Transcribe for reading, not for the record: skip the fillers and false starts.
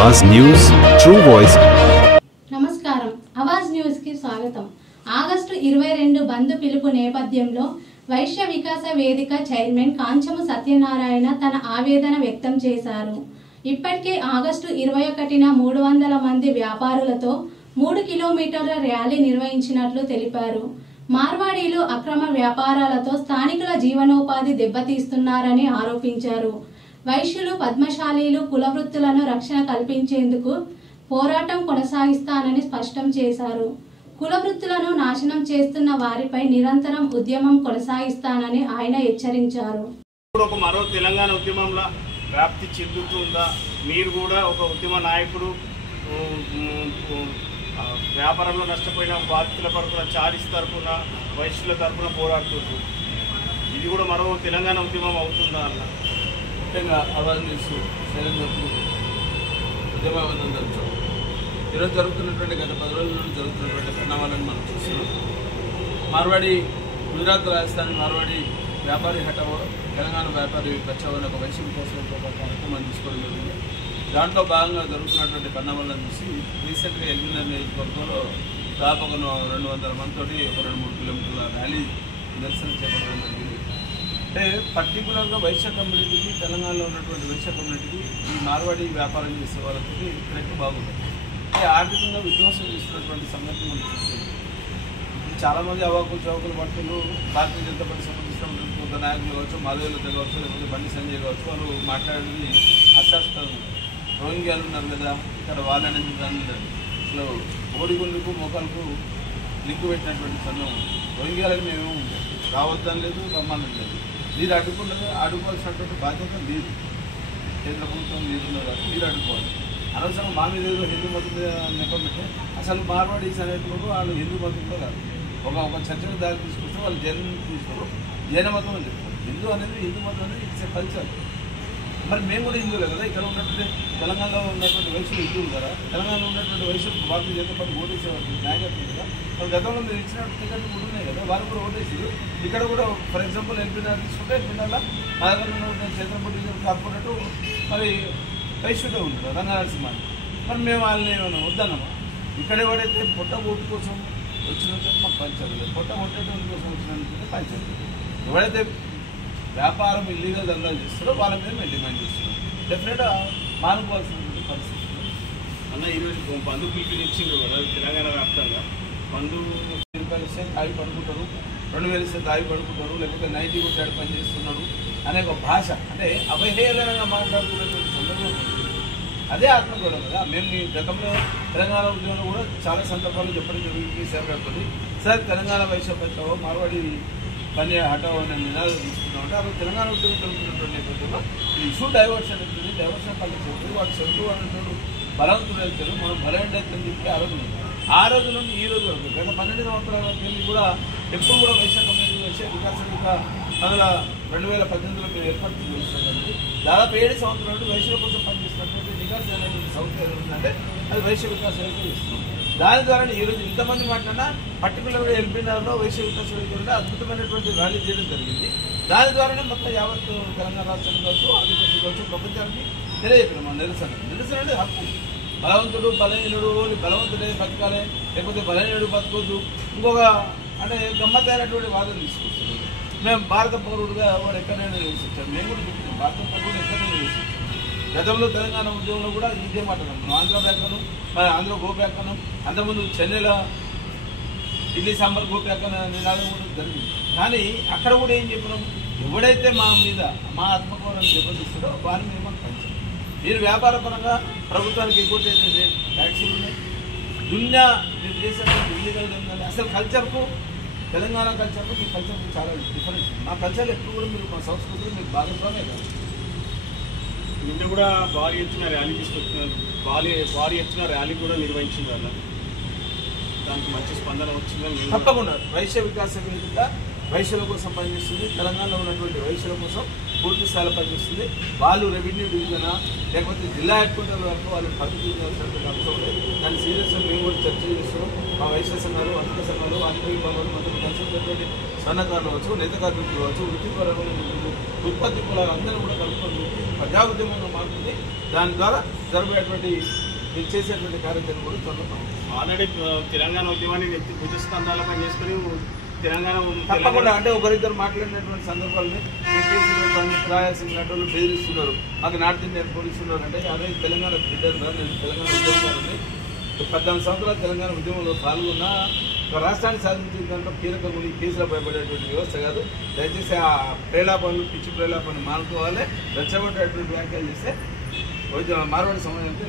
आवाज news true voice. నమస్కారం Awaaz news కి స్వాగతం। ఆగస్టు 22 బంద్ పిలుపు నేపథ్యంలో వైశ్య వికాస వేదిక చైర్మన్ కాంచము సత్యనారాయణ తన ఆవేదన వ్యక్తం చేశారు। ఇప్పటికే ఆగస్టు 21న 300 మంది వ్యాపారులతో 3 కిలోమీటర్ల ర్యాలీ నిర్వహించినట్లు తెలిపారు। మార్వాడీలు అక్రమ వ్యాపారాలతో స్థానికుల జీవనోపాధి దెబ్బతీస్తున్నారని ఆరోపించారు। వైశ్యులు పద్మశాలీలు కులవృత్తులను రక్షణ కల్పించేందుకు పోరాటం కొనసాగిస్తానని స్పష్టం చేశారు। కులవృత్తులను నాశనం చేస్తున్న వారిపై నిరంతరం ఉద్యమం కొనసాగిస్తానని ఆయన హెచ్చరించారు। మరో తెలంగాణ ఉద్యమంలో వ్యాప్తి చెందుతుందా? మీరు కూడా ఒక ఉద్యమ నాయకుడు, వ్యాపారంలో నష్టపోయిన బాధితుల తరపున, చారిస్ తరపున, వైశ్యుల తరపున పోరాడుతుంది। ఇది కూడా మరో తెలంగాణ ఉద్యమం అవుతుందా అన్న? ముఖ్యంగా ఆవాజ్ న్యూస్ ఉద్యమం జరుగుతాం। ఈరోజు జరుగుతున్నటువంటి గత 10 రోజుల నుండి జరుగుతున్నటువంటి పరిణామాలను మనం చూస్తున్నాం। మార్వాడి గుజరాత్ రాజస్థాన్ మార్వాడి వ్యాపారి హటావో, తెలంగాణ వ్యాపారి బచావో అనే ఒక వైశ్య వికాసం కార్యక్రమాన్ని తీసుకోవడం జరిగింది। దాంట్లో భాగంగా జరుగుతున్నటువంటి పరిణామాలను చూసి రీసెంట్గా ఎల్బీనగర్ నియోజకవర్గంలో దాదాపు 200 మందితో ఒక 2-3 కిలోమీటర్ల ర్యాలీ నిరసన చేపట్టడం జరిగింది। అంటే పర్టికులర్గా వైశ్య కమ్యూనిటీకి, తెలంగాణలో ఉన్నటువంటి వైశ్య కమ్యూనిటీకి ఈ మార్వాడి వ్యాపారం చేసే వాళ్ళకి ఇక్కడైతే బాగుంది। అంటే ఆర్థికంగా విధ్వంసం చేస్తున్నటువంటి సంగతి మనం చూస్తుంది। చాలామంది అవాకులు చౌకులు పడుతులు భారతీయ జనతా పార్టీ సంబంధించినటువంటి కొంత నాయకులు కావచ్చు, మాధవీలత కావచ్చు, లేకపోతే బండి సంజయ్ కావచ్చు, వాళ్ళు మాట్లాడేది అశాస్త్రంగా రోహింగ్యాలు ఉన్నారు కదా, ఇక్కడ వాళ్ళనేది దాన్ని అసలు ఓడిగుండుకు మోకాలకు లింకు పెట్టినటువంటి సందర్భం। రోహింగ్యాలకు మేము రావద్దని లేదు, రమ్మని లేదు, మీరు అడ్డుకోవాల్సినటువంటి బాధ్యత లేదు, కేంద్ర ప్రభుత్వం మీరున్నారు కాబట్టి మీరు అడ్డుకోవాలి। అనవసరంగా మా మీద ఏదో హిందూ మతం మీద నెపం పెట్టే అసలు మార్వాడీస్ అనేటువంటి వాళ్ళు హిందూ మతంలో కాదు, ఒక చర్చకు దారి తీసుకొస్తే వాళ్ళు జైన్ తీసుకోరు, జైన మతం అని చెప్తారు। హిందూ మతం అనేది ఇట్స్ ఏ కల్చర్। మరి మేము కూడా హిందువులే కదా, ఇక్కడ ఉన్నటువంటి తెలంగాణలో ఉన్నటువంటి వైశ్యులు హిందువులు కదా, తెలంగాణలో ఉన్నటువంటి వైశ్యులు భారతీయ జనతా పార్టీ ఓటేసేవాళ్ళు నాయకత్వం కదా, వాళ్ళు గతంలో మీరు ఇచ్చినట్టు టికెట్లు కూడా ఉన్నాయి కదా, వాళ్ళు కూడా ఓటేసి ఇక్కడ కూడా ఫర్ ఎగ్జాంపుల్ ఎల్బీనగర్ తీసుకుంటే ఎల్బీనగర్లో మా దగ్గర ఉన్నటువంటి క్షేత్రపూడి కార్పొరేటు మరి వైశ్యుడే ఉంటారు రంగనరసింహ। మరి మేము వాళ్ళని ఏమైనా వద్దన్నమా? ఇక్కడ ఎవడైతే పొట్ట ఓటు కోసం వచ్చినట్టు మాకు పంచాలి, పొట్ట కొట్టేటువంటి కోసం వచ్చినట్టు పంచాలి। ఎవడైతే వ్యాపారం ఇల్లీగల్ దందాలు చేస్తారో వాళ్ళ మీద మేము డిమాండ్ చేస్తున్నాం, డెఫినెట్గా మానుకోవాల్సినటువంటి పరిస్థితి అన్న। ఈరోజు బంధు పిలిపించింది కదా తెలంగాణ వ్యాప్తంగా, బంధు రూపాయలు ఇస్తే తాగి పడుకుంటారు, 2000 ఇస్తే తాగి పడుకుంటారు, లేకపోతే 90 కొట్టాడు పని చేస్తున్నాడు అనే ఒక భాష, అంటే అవహేళనంగా మాట్లాడుతున్నటువంటి సందర్భం అదే ఆత్మగౌరవం కదా। మేము ఈ గతంలో తెలంగాణ ఉద్యమంలో కూడా చాలా సందర్భాలు చెప్పడం జరిగింది సార్ కాబట్టి, సార్ తెలంగాణ వైశ్య బచావో, మార్వాడి పని హటావో అనే నినాదం తీసుకున్నామంటే ఆ రోజు తెలంగాణ ఉద్యమం జరుగుతున్నటువంటి నేపథ్యంలో ఈ ఇష్యూ డైవర్షన్ అవుతుంది, డైవర్షన్ కలిసి వాడు సెంటు అనేటువంటి బలవంతుడు అవుతారు, మనం బలవంతుడు అవుతుందని చెప్పి ఆ రోజు నుండి ఈ రోజు వరకు గత 12 సంవత్సరాల వెళ్ళి కూడా ఎప్పుడు కూడా వైశ్య కమ్యూనిటీ వైశ్య వికాస వేదిక అందులో 2018లో మేము ఏర్పాటు చేస్తున్నాం। దాదాపు 7 సంవత్సరాల నుండి వైశ్యుల కోసం పనిచేస్తున్నటువంటి వికాస అనేటువంటి సంస్థ ఏదంటే అది వైశ్య వికాస వేదిక ఇస్తున్నాం। దాని ద్వారా ఈరోజు ఇంతమంది మాట్లాడినా పర్టికులర్గా ఎల్బీనగర్లో వైశ్య వికాస వేదిక అద్భుతమైనటువంటి ర్యాలీ చేయడం జరిగింది। దాని ద్వారానే మొత్తం యావత్ తెలంగాణ రాష్ట్రం కావచ్చు, ఆంధ్రప్రదేశ్ కావచ్చు, ప్రపంచానికి తెలియజేయడం మన నిరసన అనేది హక్కు। బలవంతుడు బలహీనుడు, బలవంతుడే బతకాలి, లేకపోతే బలహీనుడు బతకొద్దు, ఇంకొక అంటే గమ్మత్తైనటువంటి వాదన తీసుకొస్తుంది। మేము భారత పౌరుడుగా వాడు ఎక్కడైనా నివసించాం, మేము కూడా చెప్తున్నాం భారత పౌరుడు ఎక్కడైనా నివసించాం। గతంలో తెలంగాణ ఉద్యమంలో కూడా ఇదే మాట్లాడాం, ఆంధ్ర వ్యాఖ్యానం, మన ఆంధ్ర గోప్యాఖ్యానం, అంతకుముందు చెన్నైలో ఇడ్లీ సాంబార్ గోప్యాఖ్యాన నినాదం కూడా జరిగింది। కానీ అక్కడ కూడా ఏం చెప్పినాం, ఎవడైతే మా మీద మా ఆత్మగౌరవాన్ని దెబ్బతీస్తాడో వారి మీద మాకు పంచాం। మీరు వ్యాపార పరంగా ప్రభుత్వానికి ఎక్కువ చేసే ట్యాక్సీలు ఉన్నాయి, దునియా మీరు చేసేటువంటి ఇల్లీగల్ ఉందండి। అసలు కల్చర్కు తెలంగాణ కల్చర్కు మీ కల్చర్కు చాలా డిఫరెన్స్ ఉంది। మా కల్చర్ ఎప్పుడు కూడా మీరు మా సంస్కృతిలో మీకు భాగస్వామే కాదు। నిన్న కూడా భారీ ఎత్తున ర్యాలీ తీసుకొచ్చినారు, భారీ ఎత్తున ర్యాలీ కూడా నిర్వహించింది అన్న, దానికి మంచి స్పందన వచ్చిందని తప్పకుండా వైశ్య వికాస వేదిక వైశ్యుల కోసం పనిచేస్తుంది, తెలంగాణలో ఉన్నటువంటి వైశ్యుల కోసం పూర్తి స్థాయిలో పనిచేస్తుంది. వాళ్ళు రెవెన్యూ డివిజనా లేకపోతే జిల్లా హెడ్ క్వార్టర్ వరకు వాళ్ళని పద్ధతి చేయాల్సినటువంటి అంశం ఉంది. దాన్ని సీరియస్గా మేము కూడా చర్చ చేస్తున్నాం. మా వైశ్య సంఘాలు, అధిక సంఘాలు, ఆర్థిక విభాగాలు మొత్తం కలిసినటువంటి సన్నకారులు కావచ్చు, నేత కార్మికులు కావచ్చు, వృత్తిపరమైన ఉత్పత్తి కులాలు అందరూ కూడా కలుపుకొని ప్రజా ఉద్యమంగా మారుతుంది. దాని ద్వారా జరగబోయేటువంటి చేసేటువంటి కార్యక్రమం కూడా త్వరలో ఆల్రెడీ తెలంగాణ ఉద్యమాన్ని వ్యక్తి భుజస్కంధాలపై చేసుకుని తెలంగాణ తప్పకుండా అంటే ఒకరిద్దరు మాట్లాడినటువంటి సందర్భాలని రాయాల్సిన వాళ్ళు బెదిరిస్తున్నారు. మాకు నార్త్ ఇండియన్ పోలీసులు ఉన్నారు అంటే అదే తెలంగాణ బిడ్డలు, నేను తెలంగాణ ఉద్యమకారుని 14 సంవత్సరాలు తెలంగాణ ఉద్యమంలో పాల్గొన్న ఒక రాష్ట్రాన్ని సాధించిన దాంట్లో కీలకంగా ఈ కేసులో భయపడేటువంటి వ్యవస్థ కాదు. దయచేసి ఆ ప్రేలాపనలు, పిచ్చి ప్రేలాపనలు మానుకోవాలి. రెచ్చగొట్టేటువంటి వ్యాఖ్యలు చేస్తే మార్వాడి సమాజానికి